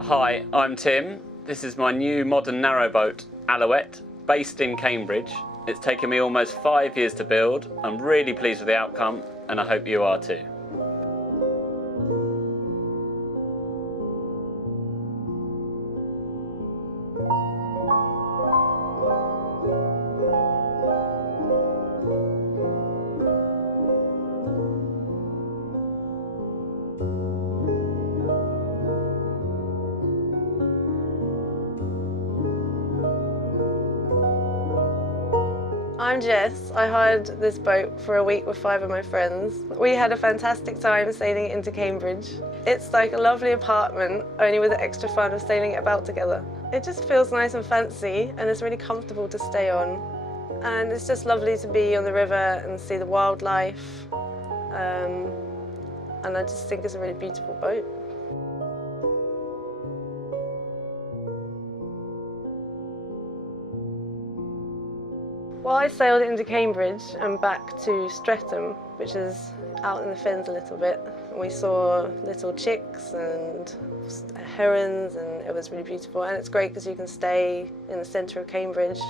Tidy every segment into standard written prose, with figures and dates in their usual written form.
Hi, I'm Tim. This is my new modern narrowboat, Alouette, based in Cambridge. It's taken me almost 5 years to build. I'm really pleased with the outcome, and I hope you are too. I'm Jess. I hired this boat for a week with 5 of my friends. We had a fantastic time sailing into Cambridge. It's like a lovely apartment, only with the extra fun of sailing it about together. It just feels nice and fancy, and it's really comfortable to stay on. And it's just lovely to be on the river and see the wildlife. And I just think it's a really beautiful boat. Well, I sailed into Cambridge and back to Streatham, which is out in the fens a little bit. We saw little chicks and herons, and it was really beautiful. And it's great because you can stay in the centre of Cambridge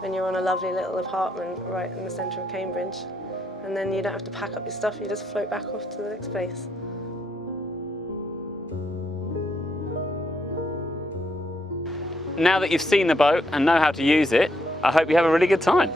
when you're on a lovely little apartment right in the centre of Cambridge. And then you don't have to pack up your stuff, you just float back off to the next place. Now that you've seen the boat and know how to use it, I hope you have a really good time.